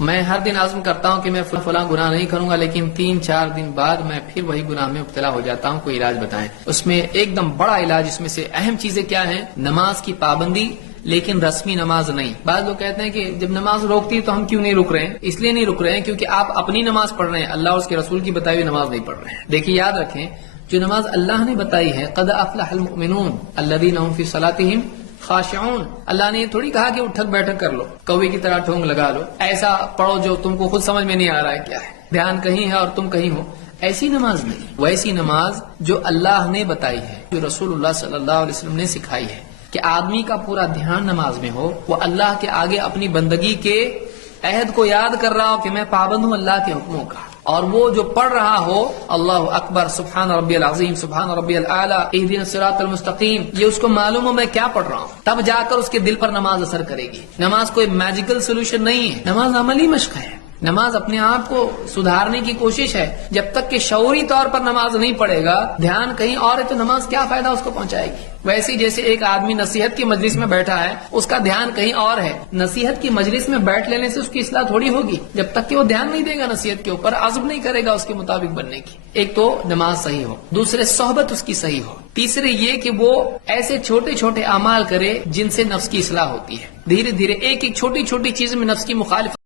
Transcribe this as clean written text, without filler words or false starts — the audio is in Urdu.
میں ہر دن عزم کرتا ہوں کہ میں فلاں گناہ نہیں کروں گا، لیکن 3-4 دن بعد میں پھر وہی گناہ میں مبتلا ہو جاتا ہوں، کوئی علاج بتائیں۔ اس میں ایک دم بڑا علاج، اس میں سے اہم چیزیں کیا ہیں؟ نماز کی پابندی، لیکن رسمی نماز نہیں۔ بعض لوگ کہتے ہیں کہ جب نماز روکتی تو ہم کیوں نہیں رک رہے ہیں؟ اس لیے نہیں رک رہے ہیں کیونکہ آپ اپنی نماز پڑھ رہے ہیں، اللہ اور اس کے رسول کی بتائی ہوئی نماز نہیں پڑھ رہے ہیں۔ دیکھیے یاد رکھیں، جو نماز اللہ نے بتائی ہے، قد افلح المؤمنون الذین هم فی صلاتهم خاشعون، اللہ نے یہ تھوڑی کہا کہ اٹھک بیٹھک کر لو، کوے کی طرح ٹھونگ لگا لو، ایسا پڑھو جو تم کو خود سمجھ میں نہیں آ رہا ہے کیا ہے، دھیان کہیں ہے اور تم کہیں ہو، ایسی نماز نہیں۔ ویسی نماز جو اللہ نے بتائی ہے، جو رسول اللہ صلی اللہ علیہ وسلم نے سکھائی ہے، کہ آدمی کا پورا دھیان نماز میں ہو، وہ اللہ کے آگے اپنی بندگی کے عہد کو یاد کر رہا ہو کہ میں پابند ہوں اللہ کے حکموں کا، اور وہ جو پڑھ رہا ہو اللہ اکبر، سبحان ربی العظیم، سبحان ربی الاعلی، اہدنا الصراط المستقیم، یہ اس کو معلوم ہو میں کیا پڑھ رہا ہوں، تب جا کر اس کے دل پر نماز اثر کرے گی۔ نماز کوئی میجیکل سولوشن نہیں ہے، نماز عملی مشق ہے، نماز اپنے آپ کو سدھارنے کی کوشش ہے۔ جب تک کہ شعوری طور پر نماز نہیں پڑھے گا، دھیان کہیں اور ہے، تو نماز کیا فائدہ اس کو پہنچائے گی؟ ویسے ہی جیسے ایک آدمی نصیحت کی مجلس میں بیٹھا ہے، اس کا دھیان کہیں اور ہے، نصیحت کی مجلس میں بیٹھ لینے سے اس کی اصلاح تھوڑی ہوگی جب تک کہ وہ دھیان نہیں دے گا نصیحت کے اوپر، عزم نہیں کرے گا اس کے مطابق بننے کی۔ ایک تو نماز صحیح ہو، دوسرے صحبت اس کی صحیح ہو، تیسرے یہ کہ وہ ایسے چھوٹے چھوٹے اعمال کرے جن سے نفس کی اصلاح ہوتی ہے۔ دھیرے دھیرے ایک ایک چھوٹی چھوٹی چیز میں نفس کی مخالفت